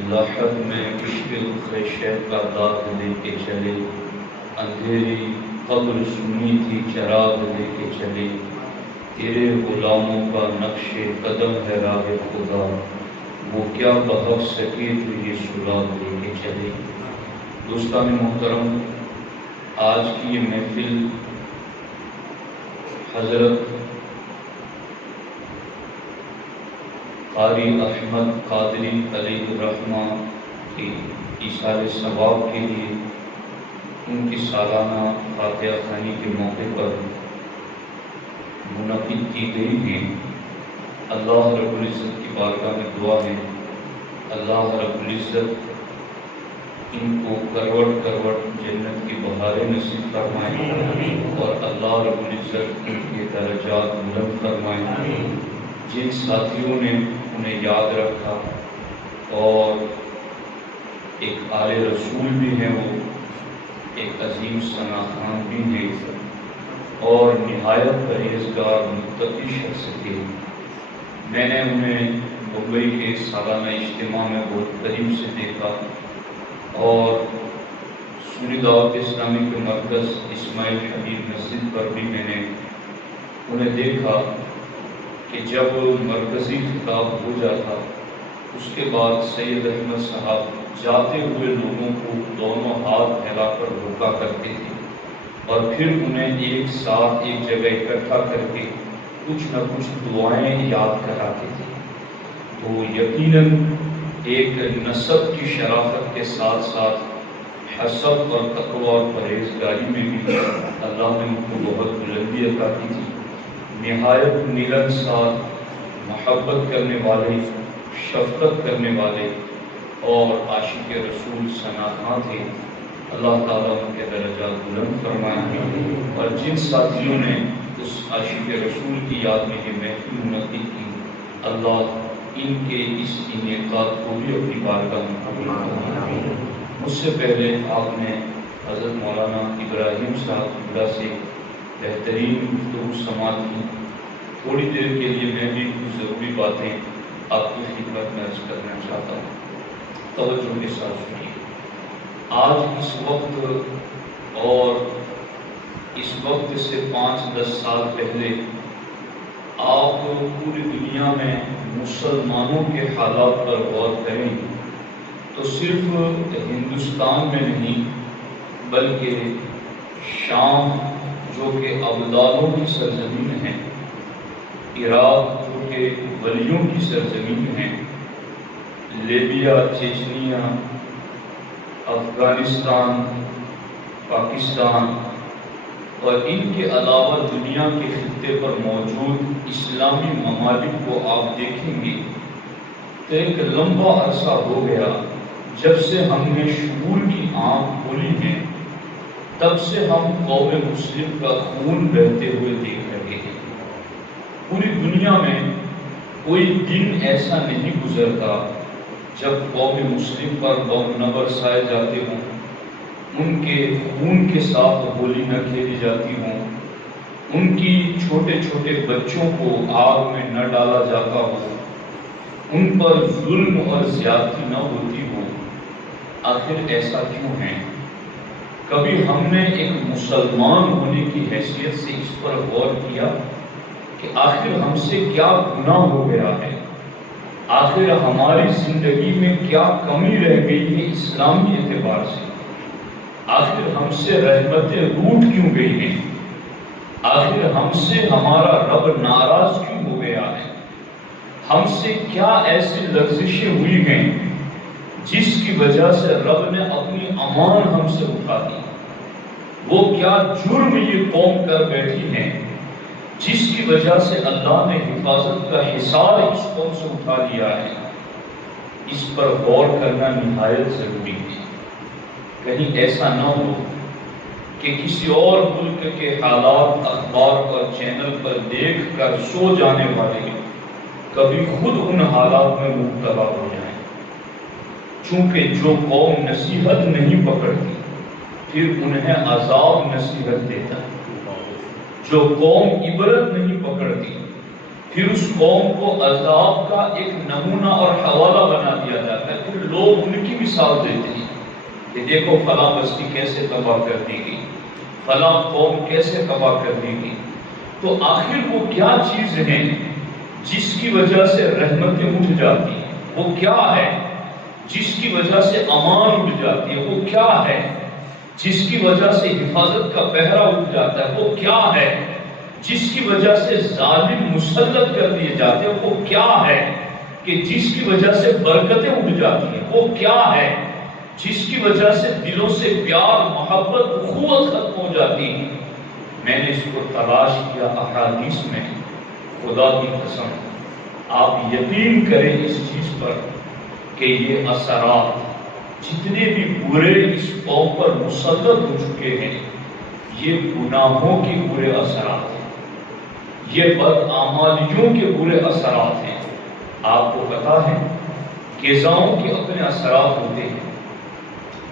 لاحق میں مشکل خیشہ کا داغ لے کے چلے، اندھیری قبر سنی تھی چراغ لے کے چلے، تیرے غلاموں کا نقش قدم ہے راہ خدا، وہ کیا بہک سکے تو یہ سراغ لے کے چلے۔ دوستان محترم، آج کی یہ محفل حضرت قاری احمد قادری علیہ الرحمہ کی ایصال ثواب کے لیے ان کی سالانہ فاتحہ خوانی کے موقع پر منعقد کی گئی ہے۔ اللہ رب العزت کی بارگاہ میں دعا ہے، اللہ رب العزت ان کو کروڑ کروڑ جنت کی بہاریں نصیب فرمائیں اور اللہ رب العزت ان کے درجات بلند فرمائیں۔ جن ساتھیوں نے انہیں یاد رکھا اور ایک آل رسول بھی ہیں، وہ ایک عظیم ثنا خان بھی ہیں اور نہایت پرہیزگار متقی شخص تھے۔ میں نے انہیں ممبئی کے سالانہ اجتماع میں بہت قریب سے دیکھا اور سنی دعوت اسلامی کے مرکز اسماعیل حبیب مسجد پر بھی میں نے انہیں دیکھا کہ جب مرکزی خطاب ہو جاتا اس کے بعد سید احمد صاحب جاتے ہوئے لوگوں کو دونوں ہاتھ پھیلا کر روکا کرتے تھے اور پھر انہیں ایک ساتھ ایک جگہ اکٹھا کر کے کچھ نہ کچھ دعائیں یاد کراتے تھے۔ تو یقیناً ایک نسب کی شرافت کے ساتھ ساتھ حسب اور تقوی اور پرہیزگاری میں بھی اللہ نے ان کو بہت بلندی عطا کی تھی۔ نہایت ملنسار، محبت کرنے والے، شفقت کرنے والے اور عاشق رسول ثنا خان تھے۔ اللہ تعالیٰ ان کے درجات بلند فرمائیں اور جن ساتھیوں نے اس عاشق رسول کی یاد میں یہ محفل منعقد کی، اللہ ان کے اس انعقاد کو بھی اپنی بارگاہ میں قبول فرمائے۔ مجھ سے پہلے آپ نے حضرت مولانا ابراہیم صاحب قبلہ سے بہترین گفتگو سماعت کی۔ تھوڑی دیر کے لیے میں بھی کچھ ضروری باتیں آپ کی خدمت میں عرض کرنا چاہتا ہوں، توجہ کے ساتھ سنیے۔ آج اس وقت اور اس وقت سے 5-10 سال پہلے آپ پوری دنیا میں مسلمانوں کے حالات پر غور کریں تو صرف ہندوستان میں نہیں بلکہ شام جو کہ ابدالوں کی سرزمین ہے، عراق جو کہ ولیوں کی سرزمین ہے، لیبیا، چیچنیا، افغانستان، پاکستان اور ان کے علاوہ دنیا کے خطے پر موجود اسلامی ممالک کو آپ دیکھیں گے تو ایک لمبا عرصہ ہو گیا جب سے ہم نے شعور کی آنکھ کھولی ہے، تب سے ہم قوم مسلم کا خون بہتے ہوئے دیکھ رہے ہیں۔ پوری دنیا میں کوئی دن ایسا نہیں گزرتا جب قوم مسلم پر بم نہ برسائے جاتے ہوں، ان کے خون کے ساتھ ہولی نہ کھیلی جاتی ہوں، ان کی چھوٹے چھوٹے بچوں کو آگ میں نہ ڈالا جاتا ہو، ان پر ظلم اور زیادتی نہ ہوتی ہو۔ آخر ایسا کیوں ہے؟ کبھی ہم نے ایک مسلمان ہونے کی حیثیت سے اس پر غور کیا کہ آخر ہم سے کیا گناہ ہو گیا ہے؟ آخر ہماری زندگی میں کیا کمی رہ گئی ہے اسلامی اعتبار سے؟ آخر ہم سے رحمتیں روٹ کیوں گئی ہیں؟ آخر ہم سے ہمارا رب ناراض کیوں ہو گیا ہے؟ ہم سے کیا ایسی لغزشیں ہوئی ہیں جس کی وجہ سے رب نے اپنی امان ہم سے اٹھا دی؟ وہ کیا جرم یہ قوم کر بیٹھی ہے جس کی وجہ سے اللہ نے حفاظت کا حصار اس قوم سے اٹھا لیا ہے؟ اس پر غور کرنا نہایت ضروری ہے۔ کہیں ایسا نہ ہو کہ کسی اور ملک کے حالات اخبار اور چینل پر دیکھ کر سو جانے والے کبھی خود ان حالات میں مبتلا ہو جائیں۔ چونکہ جو قوم نصیحت نہیں پکڑتی پھر انہیں عذاب نصیحت دیتا ہے، جو قوم عبرت نہیں پکڑتی پھر اس قوم کو عذاب کا ایک نمونہ اور حوالہ بنا دیا جاتا ہے، پھر لوگ مثال دیتے ہیں کہ دیکھو فلاں بستی کیسے تباہ کر دی گئی، فلاں قوم کیسے تباہ کر دی گئی، تو آخر وہ کیا چیز ہے جس کی وجہ سے رحمتیں اٹھ جاتی ہیں؟ وہ کیا ہے جس کی وجہ سے امان اٹھ جاتی ہے؟ وہ کیا ہے جس کی وجہ سے حفاظت کا پہرا اٹھ جاتا ہے؟ وہ کیا ہے جس کی وجہ سے ظالم مسلط کر دیے جاتے ہیں؟ وہ کیا ہے کہ جس کی وجہ سے برکتیں اٹھ جاتی ہیں؟ وہ کیا ہے جس کی وجہ سے دلوں سے پیار، محبت، اخوت ختم ہو جاتی ہے؟ میں نے اس کو تلاش کیا احادیث میں، خدا کی قسم آپ یقین کریں اس چیز پر کہ یہ اثرات جتنے بھی برے اس قوم پر مسلط ہو چکے ہیں یہ گناہوں کے برے اثرات ہیں، یہ بدعمالیوں کے برے اثرات ہیں۔ آپ کو پتا ہے غذاؤں کے اپنے اثرات ہوتے ہیں،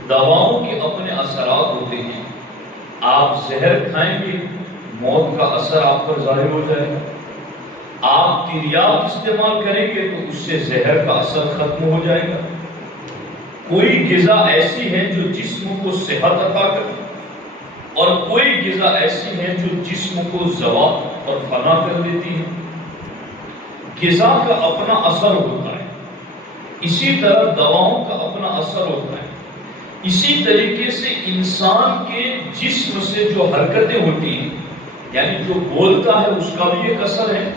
دواؤں کے اپنے اثرات ہوتے ہیں۔ آپ زہر کھائیں گے موت کا اثر آپ پر ظاہر ہو جائے گا، آپ تریاق استعمال کریں گے تو اس سے زہر کا اثر ختم ہو جائے گا۔ کوئی غذا ایسی ہے جو جسم کو صحت عطا کرے اور کوئی غذا ایسی ہے جو جسم کو زوال اور فنا کر دیتی ہے۔ غذا کا اپنا اثر ہوتا ہے، اسی طرح دواؤں کا اپنا اثر ہوتا ہے۔ اسی طریقے سے انسان کے جسم سے جو حرکتیں ہوتی ہیں، یعنی جو بولتا ہے اس کا بھی ایک اثر ہے،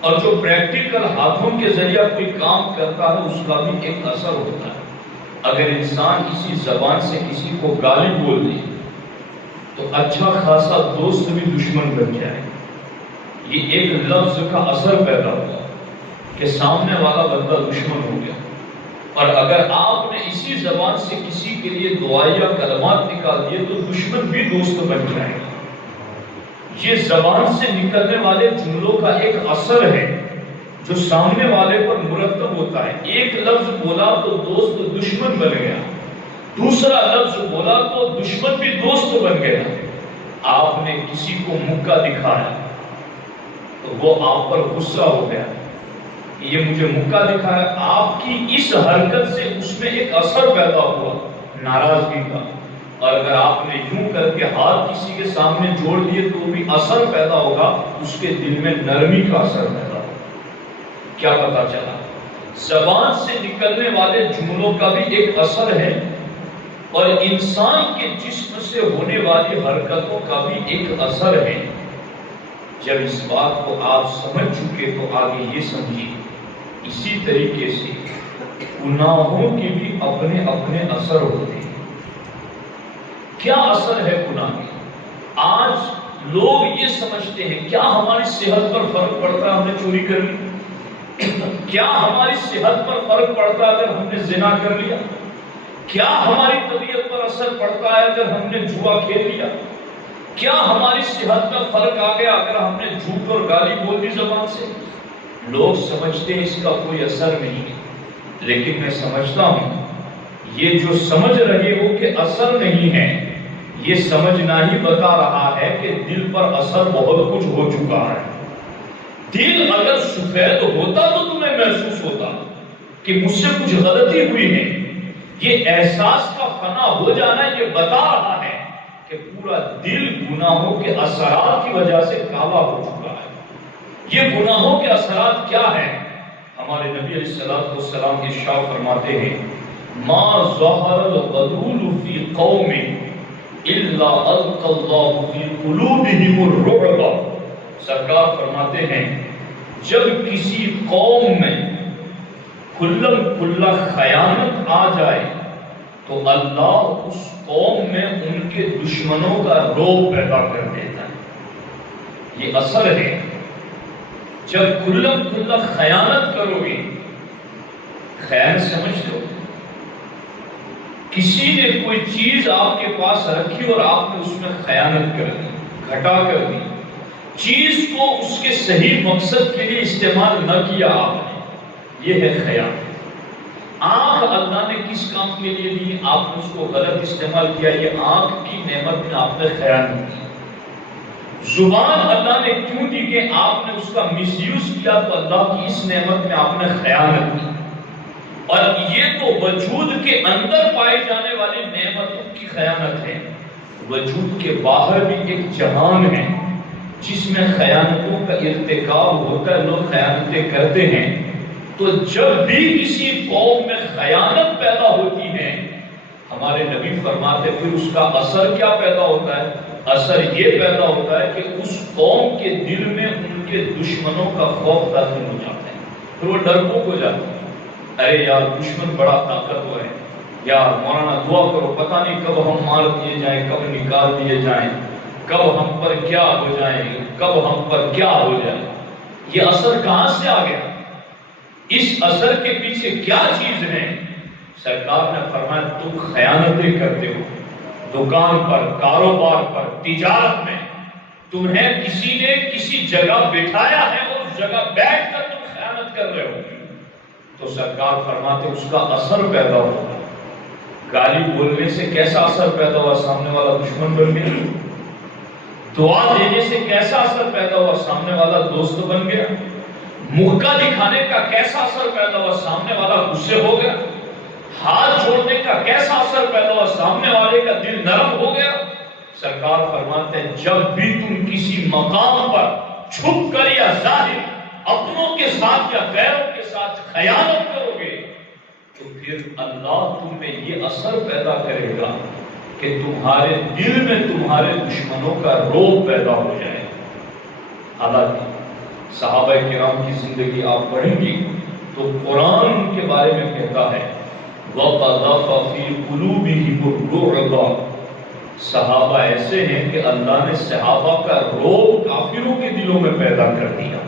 اور جو پریکٹیکل ہاتھوں کے ذریعہ کوئی کام کرتا ہے اس کا بھی ایک اثر ہوتا ہے۔ اگر انسان اسی زبان سے کسی کو گالی بول دے تو اچھا خاصا دوست بھی دشمن بن جائے۔ یہ ایک لفظ کا اثر پیدا ہوا کہ سامنے والا بندہ دشمن ہو گیا، اور اگر آپ نے اسی زبان سے کسی کے لیے دعائیہ کلمات نکال دیے تو دشمن بھی دوست بن جائے گا۔ یہ زبان سے نکلنے والے جملوں کا ایک اثر ہے جو سامنے والے پر مرتب ہوتا ہے۔ ایک لفظ بولا تو دوست دشمن بن گیا، دوسرا لفظ بولا تو دشمن بھی دوست بن گیا۔ آپ نے کسی کو مکہ دکھایا تو وہ آپ پر غصہ ہو گیا، یہ مجھے مکہ دکھایا۔ آپ کی اس حرکت سے اس میں ایک اثر پیدا ہوا ناراضگی کا، اور اگر آپ نے یوں کر کے ہاتھ کسی کے سامنے جوڑ دیے تو بھی اثر پیدا ہوگا، اس کے دل میں نرمی کا اثر پیدا ہوگا۔ کیا پتا چلا؟ زبان سے نکلنے والے جملوں کا بھی ایک اثر ہے، اور انسان کے جسم سے ہونے والی حرکتوں کا بھی ایک اثر ہے۔ جب اس بات کو آپ سمجھ چکے تو آگے یہ سمجھیے، اسی طریقے سے گناہوں کے بھی اپنے اپنے اثر ہوتے ہیں۔ کیا اثر ہے گناہ کا؟ آج لوگ یہ سمجھتے ہیں کیا ہماری صحت پر فرق پڑتا ہے ہم نے چوری کر لی؟ کیا ہماری صحت پر فرق پڑتا ہے اگر ہم نے زنا کر لیا؟ کیا ہماری طبیعت پر اثر پڑتا ہے اگر ہم نے جوا کھیل لیا؟ کیا ہماری صحت پر فرق آ گیا اگر ہم نے جھوٹ اور گالی بول دی زبان سے؟ لوگ سمجھتے ہیں اس کا کوئی اثر نہیں ہے، لیکن میں سمجھتا ہوں یہ جو سمجھ رہے ہو کہ اثر نہیں ہے، یہ سمجھنا ہی بتا رہا ہے کہ دل پر اثر بہت کچھ ہو چکا ہے۔ دل اگر سفید ہوتا تو تمہیں محسوس ہوتا کہ مجھ سے کچھ غلطی ہوئی ہے۔ یہ احساس کا فنا ہو جانا یہ بتا رہا ہے کہ پورا دل گناہوں کے اثرات کی وجہ سے کالا ہو چکا ہے۔ یہ گناہوں کے اثرات کیا ہیں؟ ہمارے نبی علیہ الصلوۃ والسلام ارشاد فرماتے ہیں ما ظہر الغلول فی قوم الا القى الله فی قلوبهم الرعب۔ سرکار فرماتے ہیں جب کسی قوم میں کھلم کھلا خیانت آ جائے تو اللہ اس قوم میں ان کے دشمنوں کا رعب پیدا کر دیتا ہے۔ یہ اثر ہے، جب کھلم کھلا خیانت کرو گے، خیانت سمجھ لو، کسی نے کوئی چیز آپ کے پاس رکھی اور آپ نے اس میں خیانت کر دی، گھٹا کر دی، چیز کو اس کے صحیح مقصد کے لیے استعمال نہ کیا آپ نے، یہ ہے خیانت۔ آنکھ اللہ نے کس کام کے لیے دی؟ آپ نے اس کو غلط استعمال کیا، یہ آنکھ کی نعمت میں آپ نے خیانت کی۔ زبان اللہ نے کیوں دی کہ آپ نے اس کا مس یوز کیا، تو اللہ کی اس نعمت میں آپ نے خیانت کی۔ اور یہ تو وجود کے اندر پائی جانے والی نعمتوں کی خیانت ہے. وجود کے باہر بھی ایک جہان ہے جس میں خیانتوں کا ارتکاب ہوتا ہے، لوگ خیانتیں کرتے ہیں. تو جب بھی کسی قوم میں خیانت پیدا ہوتی ہے، ہمارے نبی فرماتے پھر اس کا اثر کیا پیدا ہوتا ہے؟ اثر یہ پیدا ہوتا ہے کہ اس قوم کے دل میں ان کے دشمنوں کا خوف داخل ہو جاتا ہے، پھر وہ ڈرپوک ہو جاتے ہیں. ارے یار دشمن بڑا طاقتور ہے، یار مولانا دعا کرو، پتہ نہیں کب ہم مار دیے جائیں، کب نکال دیے جائیں، کب ہم پر کیا ہو جائیں، کب ہم پر کیا ہو جائے. یہ اثر کہاں سے آ گیا؟ اس اثر کے پیچھے کیا چیز ہے؟ سرکار نے فرمایا تم خیانتیں کرتے ہو، دکان پر، کاروبار پر، تجارت میں تمہیں کسی نے کسی جگہ بٹھایا ہے اور اس جگہ بیٹھ کر تم خیانت کر رہے ہو، تو سرکار فرماتے اس کا اثر پیدا ہوگا. گالی بولنے سے کیسا اثر پیدا ہوا؟ سامنے والا دشمن بن گیا. دعا دینے سے کیسا اثر پیدا ہوا؟ سامنے والا دوست بن گیا. مکہ دکھانے کا کیسا اثر پیدا ہوا؟ سامنے والا غصے ہو گیا. ہاتھ جوڑنے کا کیسا اثر پیدا ہوا؟ سامنے والے کا دل نرم ہو گیا. سرکار فرماتے ہیں جب بھی تم کسی مقام پر چھپ کر یا ظاہر اپنوں کے ساتھ یا غیروں کے ساتھ خیانت کرو گے تو پھر اللہ تم میں یہ اثر پیدا کرے گا کہ تمہارے دل میں تمہارے دشمنوں کا رعب پیدا ہو جائے. حالانکہ صحابہ کرام کی زندگی آپ پڑھیں گی تو قرآن ان کے بارے میں کہتا ہے وَقَذَفَ فِي قُلُوبِهِمُ الرُّعْبَ. صحابہ ایسے ہیں کہ اللہ نے صحابہ کا رعب کافروں کے دلوں میں پیدا کر دیا.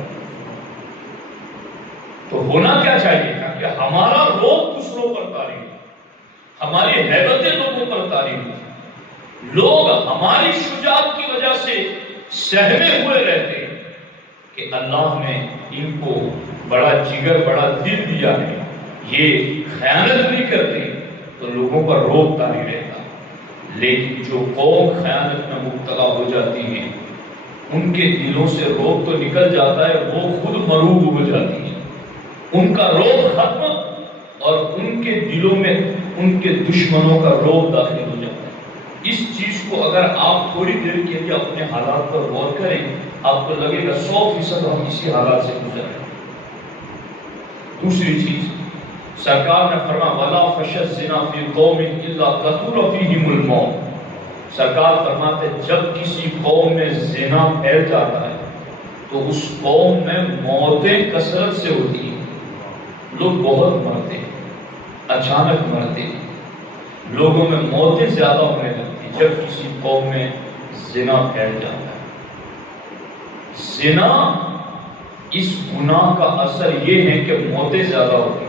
تو ہونا کیا چاہیے کہ ہمارا رعب دوسروں پر طاری ہو، ہماری ہیبتیں لوگوں پر طاری ہو، لوگ ہماری شجاعت کی وجہ سے سہمے ہوئے رہتے کہ اللہ نے ان کو بڑا جگر بڑا دل دیا ہے، یہ خیانت نہیں کرتے، تو لوگوں پر رعب طاری رہتا. لیکن جو قوم خیانت میں مبتلا ہو جاتی ہے ان کے دلوں سے رعب تو نکل جاتا ہے، وہ خود مرعوب ہو جاتی ہے، ان کا رعب ختم اور ان کے دلوں میں ان کے دشمنوں کا رعب داخل ہو جاتا ہے. اس چیز کو اگر آپ تھوڑی دیر کے لیے اپنے حالات پر غور کریں آپ کو لگے گا 100% ہم اسی حالات سے گزر رہے ہیں. دوسری چیز سرکار نے فرمایا وَلَا فَشَ الزِّنَا فِي قَوْمٍ إِلَّا كَثُرَ فِيهِمُ الْمَوْتُ. سرکار فرماتے جب کسی قوم میں زنا پھیل جاتا ہے تو اس قوم میں موتیں کثرت سے ہوتی ہیں، لوگ بہت مرتے ہیں، اچانک مرتے ہیں، لوگوں میں موتیں زیادہ ہونے لگتی ہیں جب کسی قوم میں زنا پھیل جاتا ہے. زنا اس گناہ کا اثر یہ ہے کہ موتیں زیادہ ہوتی ہیں.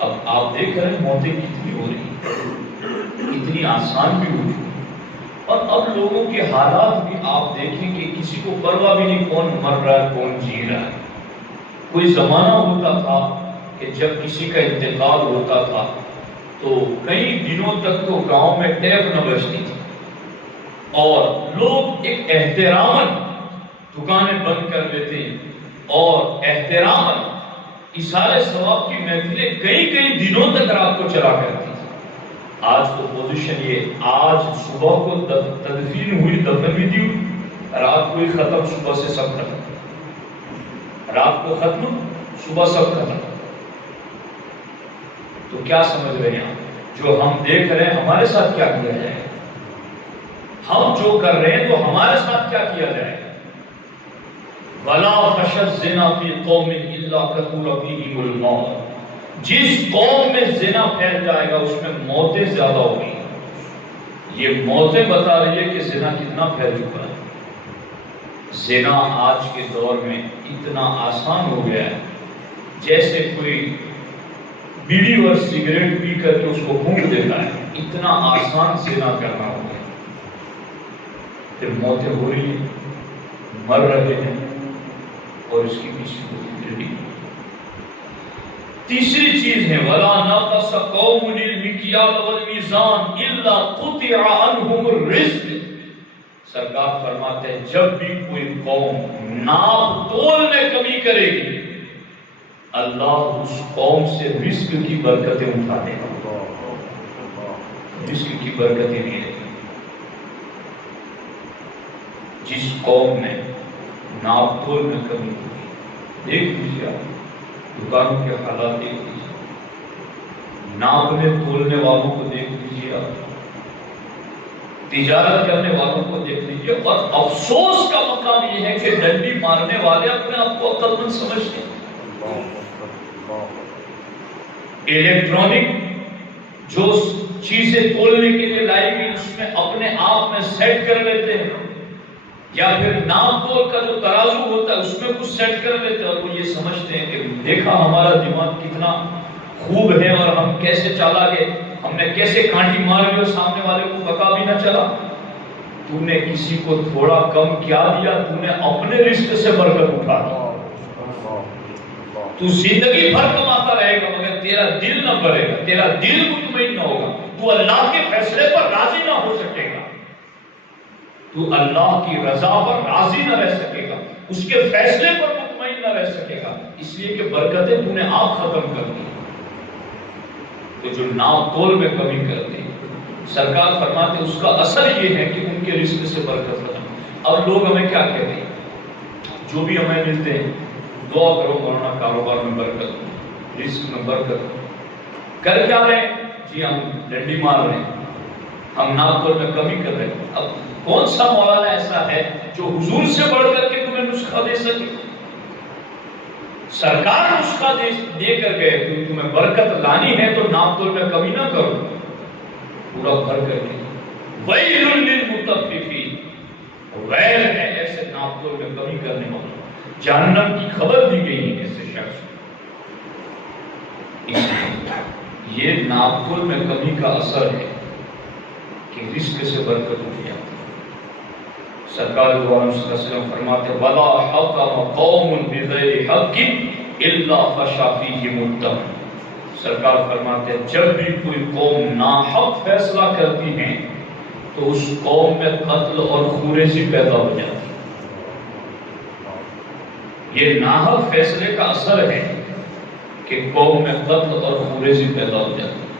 اب آپ دیکھ رہے ہیں موتیں کتنی ہو رہی ہیں، کتنی آسان بھی ہو چکی ہیں، اور اب لوگوں کے حالات بھی آپ دیکھیں کہ کسی کو پرواہ بھی نہیں کون مر رہا ہے کون جی رہا ہے. کوئی زمانہ ہوتا تھا کہ جب کسی کا انتقال ہوتا تھا تو کئی دنوں تک تو گاؤں میں ٹیپ نہ بجتی تھی اور لوگ ایک احتراماً دکانیں بند کر لیتے اور احتراماً اشارے ثواب کی محفلیں کئی دنوں تک رات کو چلا کرتی تھی. آج تو پوزیشن یہ آج صبح کو تدفین ہوئی، دفن بھی دی ہوئی، رات کو ہی ختم، صبح سے سب ختم، رات کو ختم صبح سب ختم. تو کیا سمجھ رہے ہیں آپ؟ جو ہم دیکھ رہے ہیں ہمارے ساتھ کیا کیا جائے، ہم جو کر رہے ہیں تو ہمارے ساتھ کیا کیا جائے. وَلَا فَشَ الزِّنَا فِي قَوْمٍ إِلَّا كَثُرَ فِيهِمُ الْمَوْتُ. جس قوم میں زنا پھیل جائے گا اس میں موتیں زیادہ ہوگی. یہ موتیں بتا رہی ہے کہ زنا کتنا پھیل چکا ہے. زنا آج کے دور میں اتنا آسان ہو گیا ہے جیسے کوئی بیڑی اور سگریٹ پی کر کے اس کو پھونک دیتا ہے، اتنا آسان زنا کرنا ہو گیا. پھر موتیں ہو رہی ہیں، مر رہے ہیں اور اس کی پیچھے کوئی. تیسری چیز ہے وَلَا نَقَصَ قَوْمٌ الْمِكْيَالَ وَالْمِيزَانَ إِلَّا قُطِعَ عَنْهُمُ الرِّزْقُ. سرکار فرماتے ہیں جب بھی کوئی قوم ناپ تول میں کمی کرے گی اللہ اس قوم سے رزق کی برکتیں اٹھا دے گا، رزق کی برکتیں نہیں رہے گی۔ جس قوم میں ناپ تول میں کمی ہوگی، دیکھ لیجیے آپ دکانوں کے حالات دیکھ لیجیے، ناپنے تولنے والوں کو دیکھ لیجیے آپ، تجارت کرنے والوں کو دیکھ لیجیے۔ اور افسوس کا مقام یہ ہے کہ ڈنڈی مارنے والے اپنے آپ کو عقل مند سمجھتے ہیں۔ الیکٹرانک جو چیزیں تولنے کے لیے لائی گئی اس میں اپنے آپ میں سیٹ کر لیتے ہیں، یا پھر ناپ تول کا جو ترازو ہوتا ہے اس میں کچھ سیٹ کر لیتے ہیں، اور وہ یہ سمجھتے ہیں کہ دیکھا ہمارا دماغ کتنا خوب ہے اور ہم کیسے چالا گئے، ہم نے کیسے کانٹی مار لی اور سامنے والے کو پتا بھی نہ چلا۔ تو نے کسی کو تھوڑا کم کیا دیا، تو نے اپنے رزق سے برکت اٹھا دی۔ تو زندگی بھر کماتا رہے گا مگر تیرا دل نہ بھرے گا، تیرا دل مطمئن نہ ہوگا، تو اللہ کے فیصلے پر راضی نہ ہو سکے گا، تو اللہ کی رضا پر راضی نہ رہ سکے گا، اس کے فیصلے پر مطمئن نہ رہ سکے گا، اس لیے کہ برکتیں تو نے آپ ختم کر دی۔ تو جو ناپ تول میں کمی کرتے ہیں، سرکار فرماتے اس کا اثر یہ ہے کہ ان کے رزق سے برکت ختم۔ اب لوگ ہمیں کیا کہتے ہیں، جو بھی ہمیں ملتے ہیں دعا کرو مولانا کاروبار میں برکت، رزق میں برکت، کر کیا رہے ہیں جی ہم ڈنڈی مار رہے ہیں، ہم ناپ تول میں کمی کر رہے ہیں۔ اب کون سا مولانا ایسا ہے جو حضور سے بڑھ کر کے تمہیں نسخہ دے سکے؟ سرکار نسخہ دے کر گئے کہ تمہیں برکت لانی ہے تو ناپ تول میں کمی نہ کرو، پورا بھر کر کے۔ ویل للمطففین، ویل ہے ایسے ناپ تول میں کمی کرنے والوں، جہنم کی خبر دی گئی ہے ایسے شخص۔ یہ ناپ تول میں کمی کا اثر ہے کہ رزق سے برکت اٹھ جاتی۔ سرکار دو علیہ وسلم فرماتے وَلَا حَكَمَ قَوْمٌ بِغَيْرِ حَقٍّ إِلَّا فَشَا فِيهِمُ الدَّمَ۔ سرکار فرماتے جب بھی کوئی قوم ناحق فیصلہ کرتی ہے تو اس قوم میں قتل اور خونریزی پیدا ہو جاتی ہے۔ یہ ناحق فیصلے کا اثر ہے کہ قوم میں قتل اور خونریزی پیدا ہو جاتی ہے۔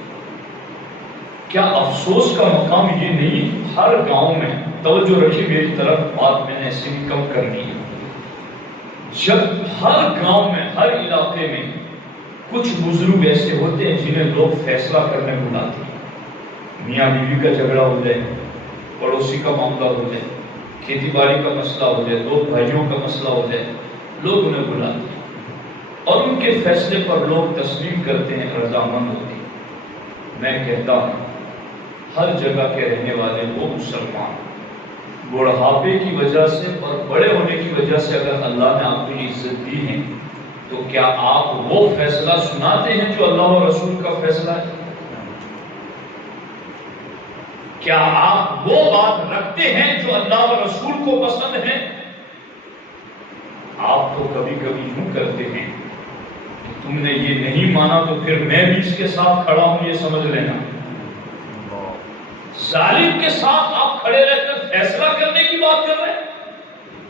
کیا افسوس کا مقام یہ نہیں، ہر گاؤں میں توجہ رکھی میری طرف، بات میں نے ایسے بھی کم کرنی ہے، جب ہر گاؤں میں ہر علاقے میں کچھ بزرگ ایسے ہوتے ہیں جنہیں لوگ فیصلہ کرنے بلاتے ہیں، میاں بیوی کا جھگڑا ہو جائے، پڑوسی کا معاملہ ہو جائے، کھیتی باڑی کا مسئلہ ہو جائے، دو بھائیوں کا مسئلہ ہو جائے، لوگ انہیں بلاتے ہیں اور ان کے فیصلے پر لوگ تسلیم کرتے ہیں، رضامند ہوتے ہیں۔ میں کہتا ہوں ہر جگہ کے رہنے والے وہ مسلمان بڑھاپے کی وجہ سے اور بڑے ہونے کی وجہ سے اگر اللہ نے آپ کو یہ عزت دی ہے تو کیا آپ وہ فیصلہ سناتے ہیں جو اللہ و رسول کا فیصلہ ہے؟ کیا آپ وہ بات رکھتے ہیں جو اللہ و رسول کو پسند ہے؟ آپ تو کبھی کبھی یوں کرتے ہیں کہ تم نے یہ نہیں مانا تو پھر میں بھی اس کے ساتھ کھڑا ہوں، یہ سمجھ لینا۔ ظالم کے ساتھ آپ کھڑے رہ کر فیصلہ کرنے کی بات کر رہے ہیں،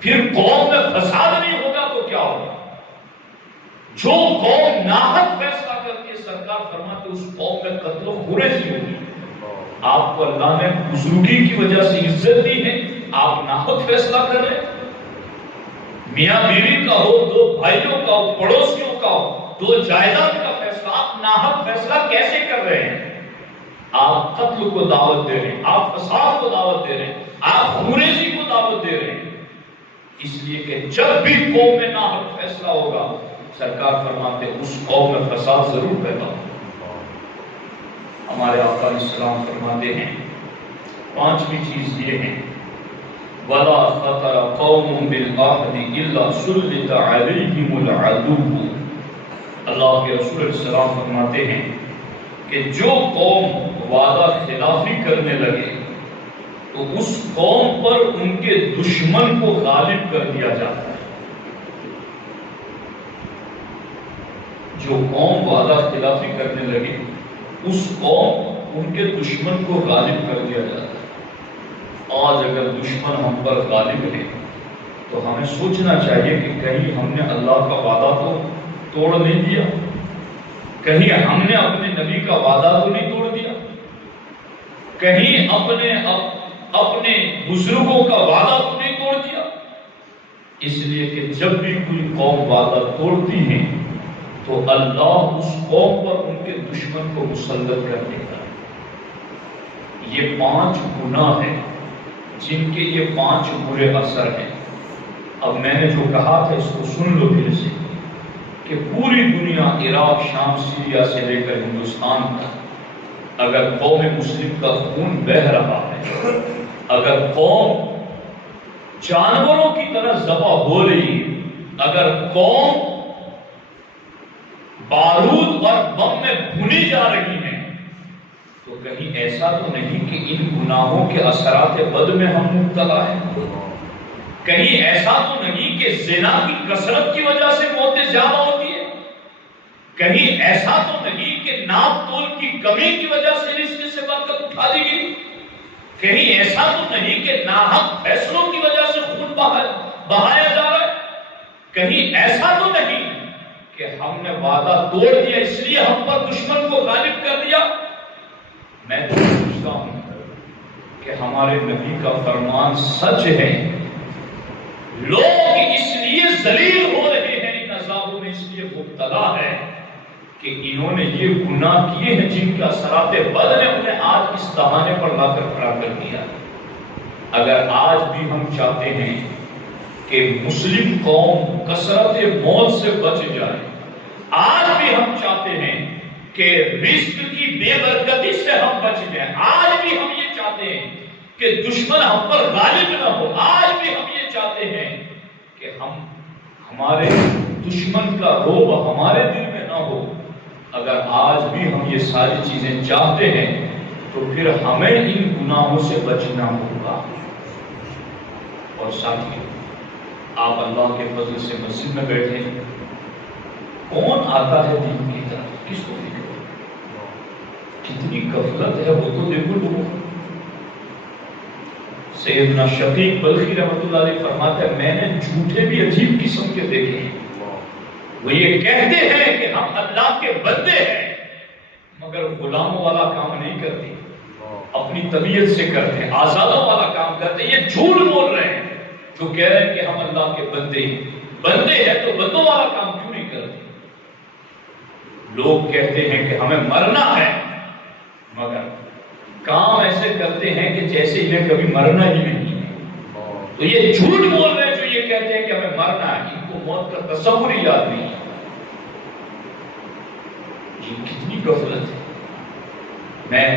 پھر قوم میں فساد نہیں ہوگا تو کیا ہوگا؟ جو قوم ناحق فیصلہ کرتی ہے سرکار فرماتے اس قوم میں قتل و خونریزی ہوگی۔ آپ کو اللہ نے بزرگی کی وجہ سے عزت دی ہے، آپ ناحق فیصلہ کر رہے ہیں، میاں بیوی کا ہو، دو بھائیوں کا ہو، پڑوسیوں کا ہو، دو جائیداد کا فیصلہ، آپ ناحق فیصلہ کیسے کر رہے ہیں؟ آپ قتل کو دعوت دے رہے ہیں، آپ فساد کو دعوت دے رہے ہیں، آپ خونریزی کو دعوت دے رہے ہیں، اس لیے کہ جب بھی قوم میں ناحق فیصلہ ہوگا سرکار فرماتے اس قوم میں فساد ضرور پیدا ہوگا۔ ہمارے آقا علیہ السلام فرماتے ہیں پانچویں چیز یہ ہے وَلَا خَطَرَ قَوْمٌ بِالْعَهْدِ إِلَّا سُلِّطَ عَلَيْهِمُ الْعَدُوُّ۔ اللہ کے رسول علیہ السلام فرماتے ہیں کہ جو قوم وعدہ خلافی کرنے لگے تو اس قوم پر ان کے دشمن کو غالب کر دیا جاتا ہے۔ جو قوم وعدہ خلافی کرنے لگے اس قوم ان کے دشمن کو غالب کر دیا جاتا ہے۔ آج اگر دشمن ہم پر غالب ہے تو ہمیں سوچنا چاہیے کہ کہیں ہم نے اللہ کا وعدہ تو توڑ نہیں دیا؟ کہیں ہم نے اپنے نبی کا وعدہ تو نہیں توڑ دیا؟ کہیں اپنے بزرگوں کا وعدہ تو نہیں توڑ دیا؟ اس لیے کہ جب بھی کوئی قوم وعدہ توڑتی ہے تو اللہ اس قوم پر ان کے دشمن کو مسلط کر دیتا ہے۔ یہ 5 گناہ ہیں جن کے یہ 5 برے اثر ہیں۔ اب میں نے جو کہا تھا اس کو سن لو پھر سے، کہ پوری دنیا عراق، شام، سیریا سے لے کر ہندوستان تک اگر قوم مسلم کا خون بہہ رہا ہے، اگر قوم جانوروں کی طرح ذبح ہو رہی ہے، اگر قوم بارود اور بم میں بھونی جا رہی ہے، تو کہیں ایسا تو نہیں کہ ان گناہوں کے اثرات بد میں ہم مبتلا ہیں؟ کہیں ایسا تو نہیں کہ زنا کی کثرت کی وجہ سے موتیں زیادہ ہوتی ہے؟ کہیں ایسا تو نہیں کہ ناپ تول کی کمی کی وجہ سے رزق سے برکت اٹھا دی گئی؟ کہیں ایسا تو نہیں کہ ناحق فیصلوں کی وجہ سے خون بہایا جا رہا ہے؟ کہیں ایسا تو نہیں کہ ہم نے وعدہ توڑ دیا اس لیے ہم پر دشمن کو غالب کر دیا؟ میں تو پوچھتا ہوں کہ ہمارے نبی کا فرمان سچ ہے، لوگ اس لیے ذلیل ہو رہے ہیں، ان عذابوں میں اس لیے مبتلا ہے کہ انہوں نے یہ گناہ کیے ہیں جن کے اثرات بد نے انہیں آج اس دہانے پر لا کر کھڑا کر دیا۔ اگر آج بھی ہم چاہتے ہیں کہ مسلم قوم کثرت موت سے بچ جائے، آج بھی ہم چاہتے ہیں کہ رزق کی بے برکتی سے ہم بچ جائیں، آج بھی ہم یہ چاہتے ہیں کہ دشمن ہم پر غالب نہ ہو، آج بھی ہم یہ چاہتے ہیں کہ ہمارے دشمن کا رعب ہمارے دل میں نہ ہو، اگر آج بھی ہم یہ ساری چیزیں چاہتے ہیں تو پھر ہمیں ان گناہوں سے بچنا ہوگا۔ اور ساتھی، آپ اللہ کے فضل سے مسجد میں بیٹھے، کون آتا ہے دین کی طرف؟ کس کو فکر؟ کتنی غفلت ہے وہ تو دیکھو لوگوں۔ سیدنا شفیق بلخی رحمۃ اللہ علیہ فرماتے ہیں میں نے جھوٹے بھی عجیب قسم کے دیکھے ہیں، وہ یہ کہتے ہیں کہ ہم اللہ کے بندے ہیں مگر غلاموں والا کام نہیں کرتے، اپنی طبیعت سے کرتے ہیں، آزادوں والا کام کرتے ہیں۔ یہ جھوٹ بول رہے ہیں جو کہہ رہے ہیں کہ ہم اللہ کے بندے ہیں، بندے ہیں تو بندوں والا کام کیوں نہیں کرتے؟ لوگ کہتے ہیں کہ ہمیں مرنا ہے مگر کام ایسے کرتے ہیں کہ جیسے انہیں کبھی مرنا ہی نہیں ہے۔ تو یہ جھوٹ بول رہے ہیں جو یہ کہتے ہیں کہ ہمیں مرنا ہے، ان کو موت کا تصور ہی یاد نہیں ہے۔ یہ کتنی غفلت ہے۔ میں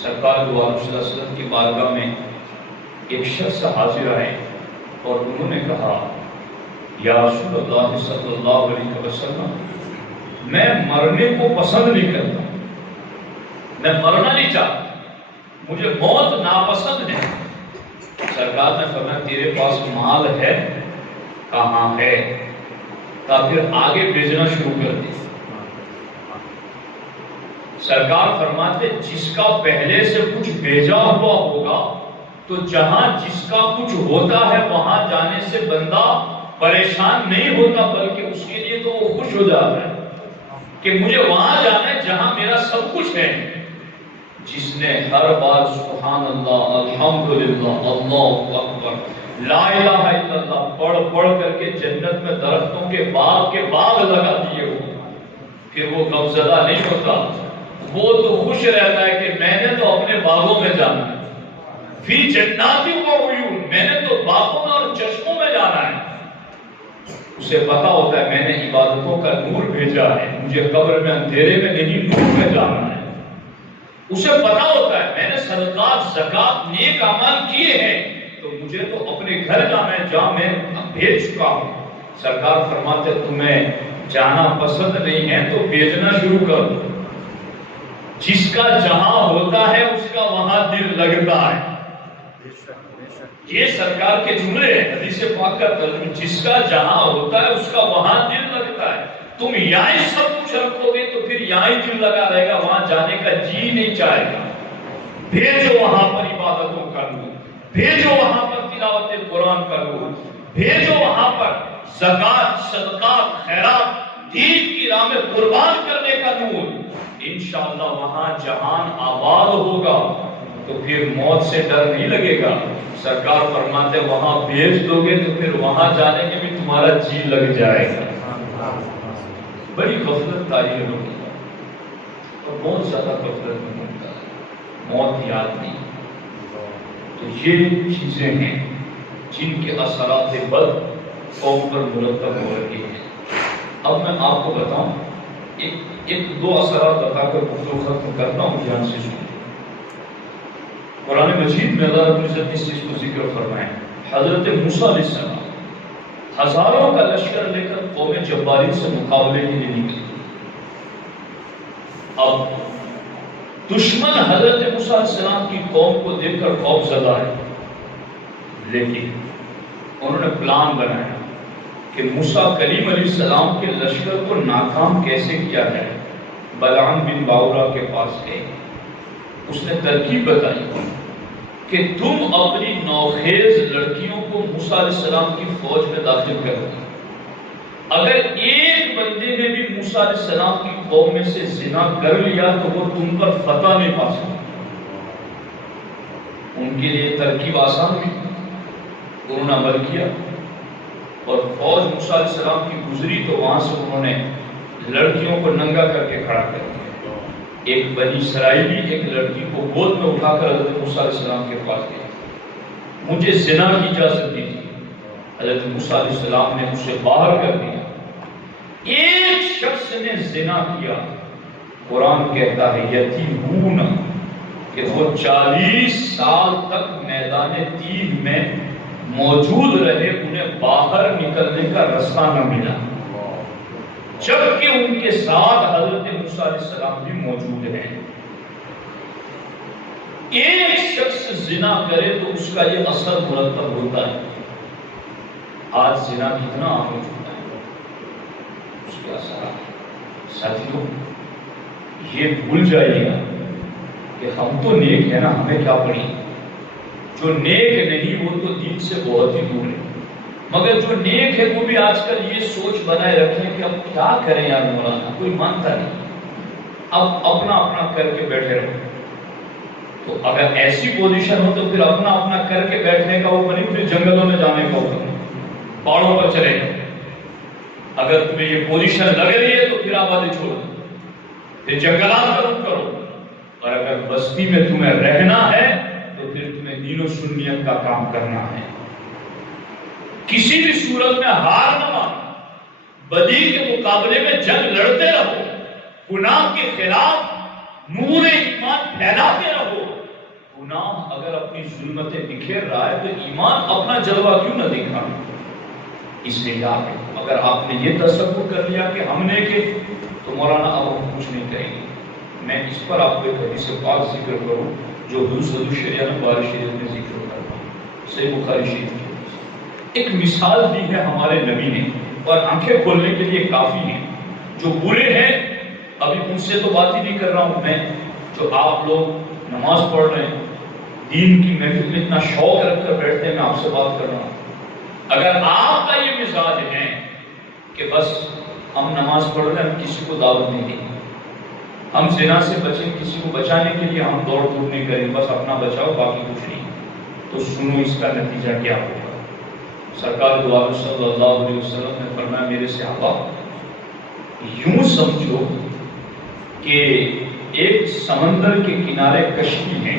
سرکار دو عالم صلی اللہ علیہ وسلم کی بارگاہ میں ایک شخص حاضر آئے اور انہوں نے کہا یا رسول اللہ صلی اللہ علیہ وسلم، میں مرنے کو پسند نہیں کرتا، میں مرنا نہیں چاہتا، مجھے موت ناپسند ہے۔ سرکار نے فرمایا تیرے پاس مال ہے؟ کہاں ہے؟ تا پھر آگے بھیجنا شروع کر دے۔ سرکار فرماتے جس کا پہلے سے کچھ بھیجا ہوا ہوگا تو جہاں جس کا کچھ ہوتا ہے وہاں جانے سے بندہ پریشان نہیں ہوتا، بلکہ اس کے لیے تو وہ خوش ہو جاتا ہے کہ مجھے وہاں جانا ہے جہاں میرا سب کچھ ہے۔ جس نے ہر بار سبحان اللہ، الحمدللہ، اللہ اکبر، لا الہ الا اللہ پڑھ پڑھ کر کے جنت میں درختوں کے باغ لگا دیے ہو، پھر وہ غمزدہ نہیں ہوتا، وہ تو خوش رہتا ہے کہ میں نے تو اپنے باغوں میں جانا ہے، فی جنات و عیون، میں نے تو باغوں میں اور چشموں میں جانا ہے۔ اسے پتا ہوتا ہے میں نے عبادتوں کا نور بھیجا ہے، مجھے قبر میں اندھیرے میں نہیں نور میں جانا ہے۔ اسے پتا ہوتا ہے میں نے صدقات، زکات، نیک اعمال کیے ہیں تو مجھے تو اپنے گھر جانا ہے جہاں میں بھیج چکا ہوں۔ سرکار فرماتے تمہیں جانا پسند نہیں ہے تو بھیجنا شروع کر دو، جس کا جہاں ہوتا ہے اس کا وہاں دل لگتا ہے۔ یہ سرکار کے جملے ہیں، حدیث پاک کا ترجمہ، جس کا جہاں ہوتا ہے اس کا وہاں دل لگتا ہے۔ تم یہاں سب کچھ رکھو گے تو پھر یہاں ہی دل لگا رہے گا، وہاں جانے کا جی نہیں چاہے گا۔ بھیجو وہاں پر عبادتوں کر لو، بھیجو وہاں پر تلاوت قرآن کر لو، بھیجو وہاں پر زکات، صدقات، خیرات دین کی راہ میں قربان کرنے کا نور، انشاءاللہ وہاں جہان آباد ہوگا تو پھر موت سے ڈر نہیں لگے گا۔ سرکار فرماتے وہاں بھیج دو گے تو پھر وہاں جانے کے بھی تمہارا جی لگ جائے گا۔ بڑی غفلت تاریخ ہوگی اور بہت زیادہ غفلت میں ہوتا ہے، موت یاد نہیں۔ تو یہ چیزیں ہیں جن کے اثرات بد قوم پر مرتب ہو رہی ہیں۔ اب میں آپ کو بتاؤں، ایک دو اثرات بتا کر گفتگو ختم کرتا ہوں، دھیان سے سنیں۔ قرآن مجید میں اللہ رب العزت نے اس چیز کو ذکر فرمایا، حضرت موسیٰ علیہ السلام ہزاروں کا لشکر لے کر قوم جبارین سے مقابلے کے لیے نکلے۔ اب دشمن حضرت موسیٰ علیہ السلام کی قوم کو دیکھ کر خوف زدہ ہے، لیکن انہوں نے پلان بنایا کہ موسیٰ کلیم علیہ السلام کے لشکر کو ناکام کیسے کیا جائے۔ بلعام بن باورا کے پاس گئے، اس نے ترکیب بتائی کہ تم اپنی نوخیز لڑکیوں کو موسیٰ علیہ السلام کی فوج میں داخل کر دو، اگر ایک بندے نے بھی موسیٰ علیہ السلام کی قوم میں سے زنا کر لیا تو وہ تم پر فتح نہیں پا سکتا۔ ان کے لیے ترکیب آسان ہوئی، انہوں نے عمل کیا اور فوج موسیٰ علیہ السلام کی گزری تو وہاں سے انہوں نے لڑکیوں کو ننگا کر کے کھڑا کر دیا۔ ایک بنی اسرائیلی ایک لڑکی کو گود میں اٹھا کر حضرت موسیٰ علیہ السلام کے پاس گیا، مجھے زنا کی اجازت دی تھی، حضرت موسیٰ علیہ السلام نے اسے باہر کر دیا۔ ایک شخص نے زنا کیا، قرآن کہتا ہے یتیمون، کہ وہ 40 سال تک میدان تیہ میں موجود رہے، انہیں باہر نکلنے کا رستہ نہ ملا، جبکہ ان کے ساتھ حضرت موسیٰ علیہ السلام بھی موجود ہیں۔ ایک شخص زنا کرے تو اس کا یہ اثر مرتب ہوتا ہے۔ آج زنا کتنا عام ہو چکا ہے، اس کے اثرات ساتھیوں یہ بھول جائیے گا کہ ہم تو نیک ہے نا، ہمیں کیا پڑی، جو نیک نہیں وہ تو دین سے بہت ہی دور ہے، مگر جو نیک ہے وہ بھی آج کل یہ سوچ بنائے رکھیں کہ اب کیا کریں یار، مولانا کوئی مانتا نہیں، اب اپنا اپنا کر کے بیٹھے رہو۔ تو اگر ایسی پوزیشن ہو تو پھر اپنا اپنا کر کے بیٹھنے کا وہ بنے، پھر جنگلوں میں جانے کا وہ بنے، پہاڑوں پر چلے جائیں۔ اگر تمہیں یہ پوزیشن لگ رہی ہے تو پھر آبادی چھوڑو، پھر جنگلات کا رخ کرو، اور اگر بستی میں تمہیں رہنا ہے تو پھر تمہیں دین و سنیت کا کام کرنا ہے۔ کسی بھی صورت میں ہار نہ مانو، بدی کے مقابلے میں جنگ لڑتے رہو، گناہ کے خلاف نور ایمان پھیلاتے رہو۔ گناہ اگر اپنی ظلمتیں بکھیر رہا ہے تو ایمان اپنا جلوہ کیوں نہ دکھا۔ اس لیے یاد، اگر آپ نے یہ تصور کر لیا کہ ہم نے کہ تو مولانا اب ہم کچھ نہیں کریں گے، میں اس پر آپ کو ایک حدیث پاک ذکر کروں جو حضور الشریعہ بخاری شریف میں ذکر کرتا ہوں، صحیح بخاری شریف کی ایک مثال دی ہے ہمارے نبی نے، اور آنکھیں کھولنے کے لیے کافی ہیں۔ جو برے ہیں ابھی ان سے تو بات ہی نہیں کر رہا ہوں میں، جو آپ لوگ نماز پڑھ رہے ہیں، دین کی محفل میں اتنا شوق رکھ کر بیٹھتے ہیں، میں آپ سے بات کر رہا ہوں۔ اگر آپ کا یہ مزاج ہے کہ بس ہم نماز پڑھ رہے ہیں، ہم کسی کو دعوت نہیں دیں، ہم زنا سے بچیں، کسی کو بچانے کے لیے ہم دوڑ دھوپ نہیں کریں، بس اپنا بچاؤ باقی کچھ نہیں، تو سنو اس کا نتیجہ کیا ہوگا۔ سرکار دو عالم صلی اللہ علیہ وسلم نے فرمایا، میرے صحابہ یوں سمجھو کہ ایک سمندر کے کنارے کشتی ہے،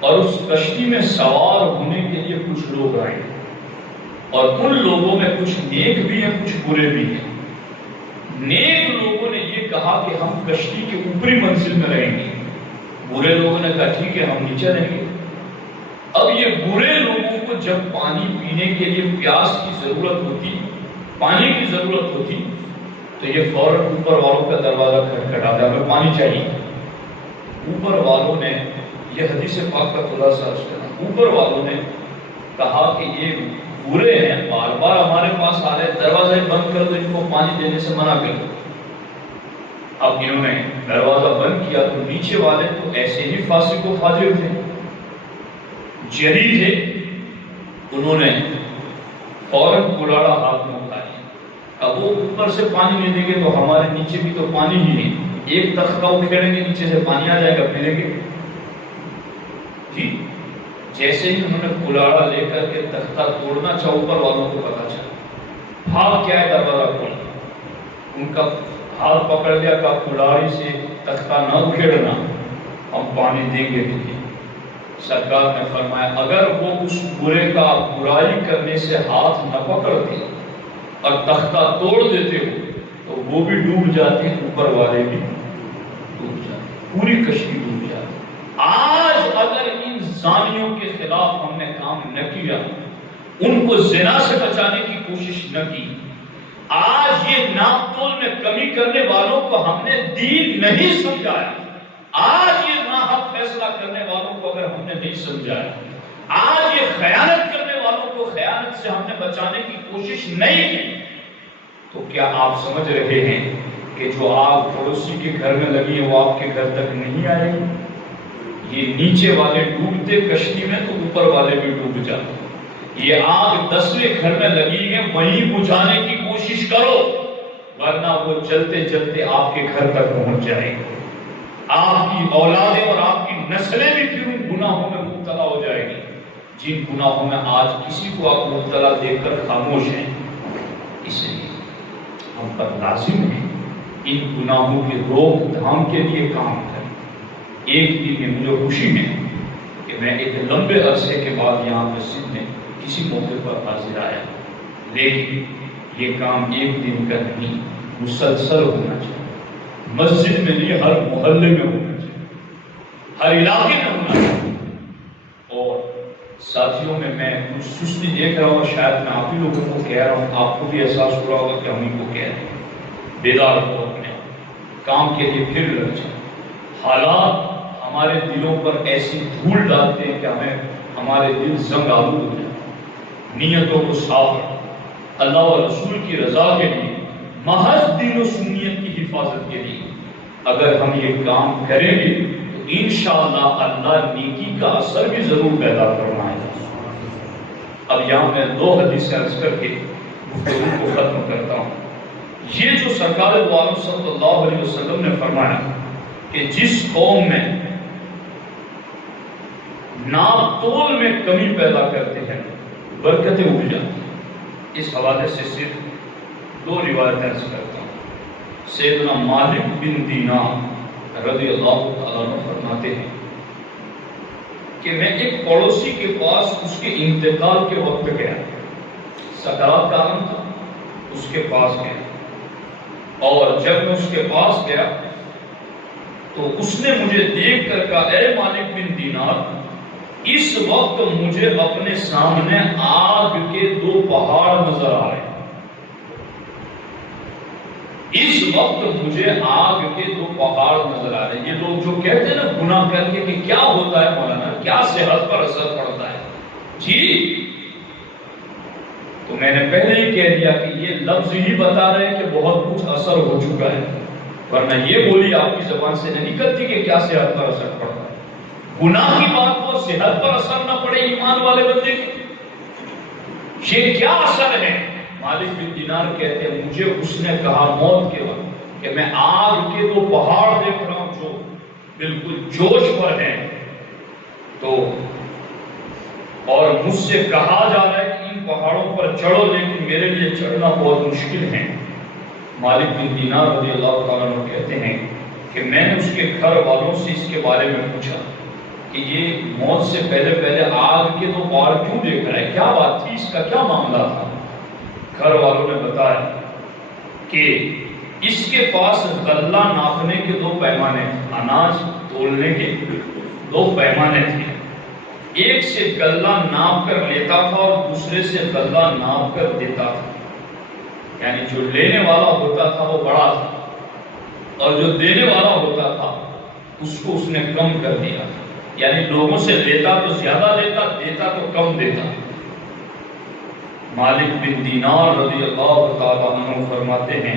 اور اس کشتی میں سوار ہونے کے لیے کچھ لوگ آئے، اور ان لوگوں میں کچھ نیک بھی ہیں کچھ برے بھی ہیں۔ نیک لوگوں نے یہ کہا کہ ہم کشتی کے اوپری منزل میں رہیں گے، برے لوگوں نے کہا ٹھیک ہے ہم نیچے رہیں گے۔ اب یہ برے لوگوں کو جب پانی پینے کے لیے پیاس کی ضرورت ہوتی، پانی کی ضرورت ہوتی، تو یہ فوراً اوپر والوں کا دروازہ کھٹکھٹاتا، ہمیں پانی چاہیے۔ اوپر والوں نے، یہ حدیث پاک کا خلاصہ ہے، اوپر والوں نے کہا کہ یہ برے ہیں، بار بار ہمارے پاس آ رہے، دروازہ بند کر دو، ان کو پانی دینے سے منع کر دو۔ اب انہوں نے دروازہ بند کیا تو نیچے والے تو ایسے ہی فاسق و فاجر تھے، جری تھے، انہوں نے فوراً کلاڑا ہاتھ میں اٹھایا اب وہ اوپر سے پانی نہیں دیں گے تو ہمارے نیچے بھی تو پانی ہی نہیں، ایک تختہ اکھیڑیں گے نیچے سے پانی آ جائے گا، پھیلیں گے جی۔ جیسے ہی انہوں نے کلاڑا لے کر کے تختہ توڑنا چاہا، اوپر والوں کو پتا چلا، بھاگ کیا ہے دروازہ کھولا، ان کا ہاتھ پکڑ لیا کہ کلاڑی سے تختہ نہ اکھیڑنا، ہم پانی دیں گے تمہیں۔ سرکار نے فرمایا اگر وہ اس برے کا برائی کرنے سے ہاتھ نہ پکڑتے اور تختہ توڑ دیتے ہو تو وہ بھی ڈوب جاتے، اوپر والے بھی ڈوب جاتے، پوری کشتی ڈوب جاتی۔ آج اگر ان زانیوں کے خلاف ہم نے کام نہ کیا، ان کو زنا سے بچانے کی کوشش نہ کی، آج یہ ناپ تول میں کمی کرنے والوں کو ہم نے دین نہیں سمجھایا، آج یہ ناحق فیصلہ کرنے والوں کو اگر ہم نے نہیں سمجھایا، آج یہ خیانت کرنے والوں کو خیانت سے ہم نے بچانے کی کوشش نہیں کی، تو کیا آپ سمجھ رہے ہیں کہ جو آگ پڑوسی کے گھر میں لگی ہے وہ آپ کے گھر تک نہیں آئے گی؟ یہ نیچے والے ڈوبتے کشتی میں تو اوپر والے بھی ڈوب جاتے۔ یہ آگ 10ویں گھر میں لگی ہے، وہیں بجھانے کی کوشش کرو، ورنہ وہ جلتے جلتے آپ کے گھر تک پہنچ جائے گی، آپ کی اولادیں اور آپ کی نسلیں بھی پھر ان گناہوں میں مبتلا ہو جائے گی جن گناہوں میں آج کسی کو آپ مبتلا دیکھ کر خاموش ہیں۔ اس لیے ہم پر لازم ہے ان گناہوں کے روک تھام کے لیے کام کریں۔ ایک دن میں مجھے خوشی ہے کہ میں ایک لمبے عرصے کے بعد یہاں مسجد میں کسی موقع پر حاضر آیا، لیکن یہ کام ایک دن کا نہیں، مسلسل ہونا چاہیے، مسجد میں نہیں ہر محلے میں ہونا چاہیے، ہر علاقے میں ہونا چاہیے۔ اور ساتھیوں میں کچھ سستی دیکھ رہا ہوں، شاید میں آپ ہی لوگوں کو کہہ رہا ہوں، آپ کو بھی احساس ہو رہا ہوگا کہ ہم ہی کو کہہ رہے ہیں، بیدار ہو اپنے کام کے لیے پھر لگ جائیں۔ حالات ہمارے دلوں پر ایسی دھول ڈالتے ہیں کہ ہمارے دل زنگ آلود ہو جائیں۔ نیتوں کو صاف رکھیں، اللہ اور رسول کی رضا کے لیے، محض دین و سنیت کی حفاظت کے لیے اگر ہم یہ کام کریں گے تو انشاءاللہ اللہ نیکی کا اثر بھی ضرور پیدا فرمائے گا۔ اب یہاں میں 2 حدیثیں عرض کر کے گفتگو کو ختم کرتا ہوں۔ یہ جو سرکار دو عالم صلی اللہ علیہ وسلم نے فرمایا کہ جس قوم میں ناپ تول میں کمی پیدا کرتے ہیں برکتیں اٹھ جاتی ہیں، اس حوالے سے صرف 2 روایتیں عرض کرتا ہوں۔ سیدنا مالک بن دینار رضی اللہ تعالیٰ عنہ فرماتے ہیں کہ میں ایک پڑوسی کے پاس اس کے انتقال کے وقت گیا، سکرات کا عالم تھا، اس کے پاس گیا، اور جب میں اس کے پاس گیا تو اس نے مجھے دیکھ کر کہا اے مالک بن دینار، اس وقت مجھے اپنے سامنے آگ کے 2 پہاڑ نظر آ رہے ہیں، اس وقت مجھے آگ کے 2 پہاڑ نظر آ رہے ہیں۔ یہ لوگ جو کہتے ہیں نا گناہ کر کے کہ کیا ہوتا ہے مولانا، کیا صحت پر اثر پڑتا ہے، جی تو میں نے پہلے ہی کہہ دیا کہ یہ لفظ ہی بتا رہے ہیں کہ بہت کچھ اثر ہو چکا ہے، ورنہ یہ بولی آپ کی زبان سے نہیں نکلتی کہ کیا صحت پر اثر پڑتا ہے۔ گناہ کی بات ہو، صحت پر اثر نہ پڑے ایمان والے بندے کی، یہ کیا اثر ہے؟ مالک بن دینار کہتے ہیں مجھے اس نے کہا موت کے وقت کہ میں آگ کے 2 پہاڑ دیکھ رہا ہوں جو بالکل جوش پر ہیں، تو اور مجھ سے کہا جا رہا ہے کہ ان پہاڑوں پر چڑھو، لیکن میرے لیے چڑھنا بہت مشکل ہے۔ مالک بن دینار رضی اللہ تعالیٰ عنہ کہتے ہیں کہ میں نے اس کے گھر والوں سے اس کے بارے میں پوچھا کہ یہ موت سے پہلے آگ کے 2 پہاڑ کیوں دیکھ رہا ہے، کیا بات تھی، اس کا کیا معاملہ تھا؟ گھر والوں نے بتایا کہ اس کے پاس غلہ ناپنے کے 2 پیمانے، اناج تولنے کے 2 پیمانے تھے، ایک سے غلہ ناپ کر لیتا تھا اور دوسرے سے غلہ ناپ کر دیتا تھا، یعنی جو لینے والا ہوتا تھا وہ بڑا تھا اور جو دینے والا ہوتا تھا اس کو اس نے کم کر دیا، یعنی لوگوں سے لیتا تو زیادہ لیتا، دیتا تو کم دیتا۔ مالک بن دینار رضی اللہ تعالیٰ عنہ فرماتے ہیں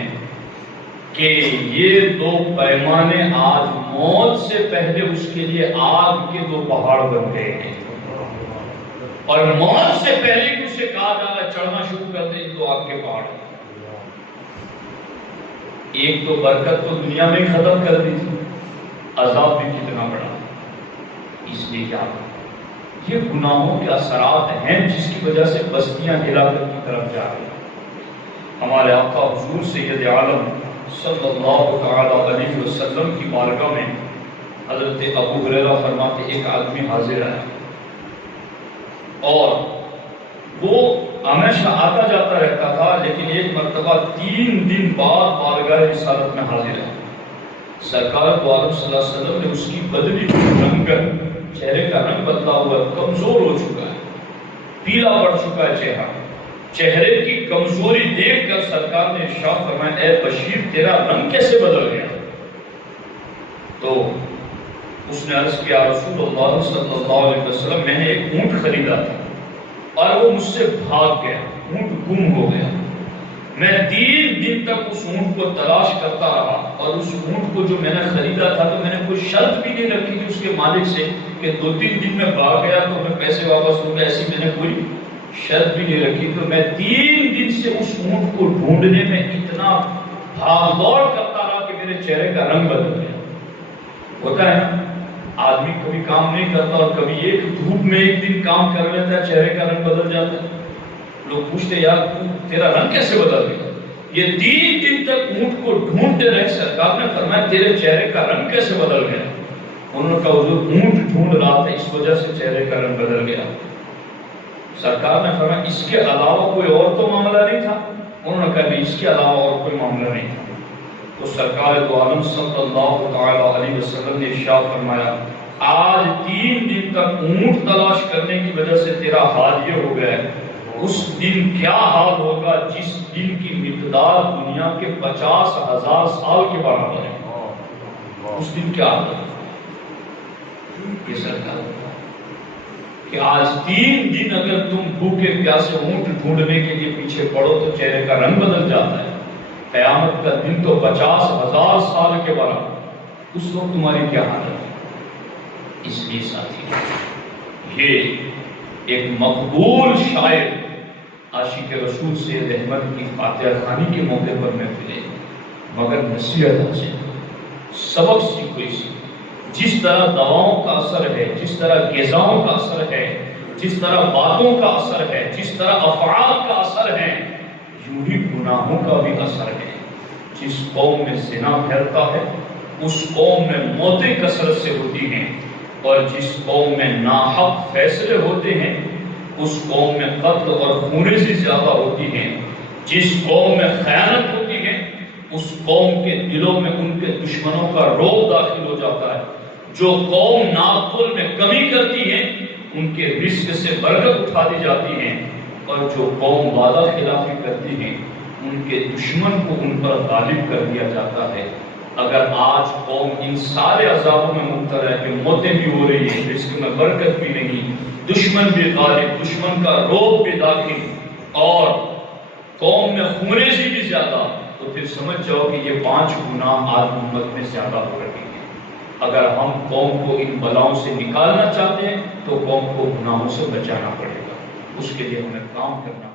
کہ یہ 2 پیمانے آج موت سے پہلے اس کے لیے آگ کے 2 پہاڑ بن گئے ہیں، اور موت سے پہلے کہ اسے کہا جا رہا چڑھنا شروع کر دے تو آگ کے پہاڑ۔ ایک تو برکت تو دنیا میں ہی ختم کر دی تھی، عذاب بھی کتنا بڑا۔ اس لیے کیا یہ گناہوں کے اثرات ہیں جس کی وجہ سے بستیاں ہلاکت کی طرف جا رہی ہیں۔ ہمارے آقا حضور سید عالم صلی اللہ تعالی علیہ وسلم کی بارگاہ میں حضرت ابو ہریرہ فرماتے ایک آدمی حاضر آیا اور وہ ہمیشہ آتا جاتا رہتا تھا، لیکن ایک مرتبہ 3 دن بعد بارگاہ رسالت میں حاضر ہے۔ سرکار دو عالم صلی اللہ علیہ وسلم نے اس کی بدلی رنگ کر چہرے کا رنگ بدلا ہوا، کمزور ہو چکا ہے، پیلا پڑ چکا ہے چہرہ۔ چہرے کی کمزوری دیکھ کر سرکار نے ارشاد فرمایا اے بشیر تیرا رنگ کیسے بدل گیا؟ تو اس نے عرض کیا رسول اللہ صلی اللہ علیہ وسلم میں نے ایک اونٹ خریدا تھا اور وہ مجھ سے بھاگ گیا، اونٹ گم ہو گیا۔ میں 3 دن تک اس اونٹ کو تلاش کرتا رہا اور اس اونٹ کو جو میں نے خریدا تھا تو میں نے کوئی شرط بھی نہیں رکھی تھی اس کے مالک سے کہ 2-3 دن میں بھاگ گیا تو میں پیسے واپس دوں گا، ایسی میں نے کوئی شرط بھی نہیں رکھی۔ تو میں 3 دن سے اس اونٹ کو ڈھونڈنے میں اتنا بھاگ دوڑ کرتا رہا کہ میرے چہرے کا رنگ بدل گیا۔ ہوتا ہے نا، آدمی کبھی کام نہیں کرتا اور کبھی ایک دھوپ میں ایک دن کام کر لیتا ہے، چہرے کا رنگ بدل جاتا ہے۔ لوگ پوچھتے یار تیرا رنگ کیسے بدل گیا؟ یہ 3 دن تک اونٹ کو ڈھونڈتے رہے، سرکار نے فرمایا تیرے چہرے کا رنگ کیسے بدل گیا؟ انہوں نے کہا حضور اونٹ ڈھونڈ رہا تھا اس وجہ سے چہرے کا رنگ بدل گیا۔ سرکار نے فرمایا اس کے علاوہ کوئی اور تو معاملہ نہیں تھا؟ انہوں نے کہا نہیں اس کے علاوہ اور کوئی معاملہ نہیں تھا۔ تو سرکار دو عالم صلی اللہ تعالی علیہ وسلم نے ارشاد فرمایا آج 3 دن تک اونٹ تلاش کرنے کی وجہ سے تیرا حال یہ ہو گیا ہے، اس دن کیا حال ہوگا جس دن کی مقدار دنیا کے 50,000 سال کے برابر ہے۔ اس دن کیا ہوگا یہ سرکار کہ آج 3 دن اگر تم بھوکے پیاسے اونٹ ڈھونڈنے کے لیے پیچھے پڑو تو چہرے کا رنگ بدل جاتا ہے، قیامت کا دن تو 50,000 سال کے برابر، اس وقت تمہاری کیا حالت ہے؟ اس لیے ساتھی یہ ایک مقبول شاعر عاشق رسول سید احمد کی فاتحہ خوانی کے موقع پر محفل ہے، مگر نصیحت حاصل سبق سیکھو اسی، جس طرح دواؤں کا اثر ہے، جس طرح غذاؤں کا اثر ہے، جس طرح باتوں کا اثر ہے، جس طرح افعال کا اثر ہے، یوں ہی گناہوں کا بھی اثر ہے۔ جس قوم میں زنا پھیلتا ہے اس قوم میں موتیں کثرت سے ہوتی ہیں، اور جس قوم میں ناحق فیصلے ہوتے ہیں اس قوم میں قتل اور خونریزی زیادہ ہوتی ہیں۔ جس قوم میں خیانت ہوتی ہے اس قوم کے دلوں میں ان کے دشمنوں کا رعب داخل ہو جاتا ہے۔ جو قوم ناقل میں کمی کرتی ہے ان کے رزق سے برکت اٹھا دی جاتی ہے، اور جو قوم وعدہ خلافی کرتی ہے ان کے دشمن کو ان پر غالب کر دیا جاتا ہے۔ اگر آج قوم ان سارے عذابوں میں مبتلا ہے کہ موتیں بھی ہو رہی ہیں، رزق میں برکت بھی نہیں، دشمن بھی غالب، دشمن کا رعب بھی داخل، اور قوم میں خونریزی بھی زیادہ، تو پھر سمجھ جاؤ کہ یہ 5 گناہ آج امت میں زیادہ ہو رہے ہیں۔ اگر ہم قوم کو ان بلاؤں سے نکالنا چاہتے ہیں تو قوم کو گناہوں سے بچانا پڑے گا، اس کے لیے ہمیں کام کرنا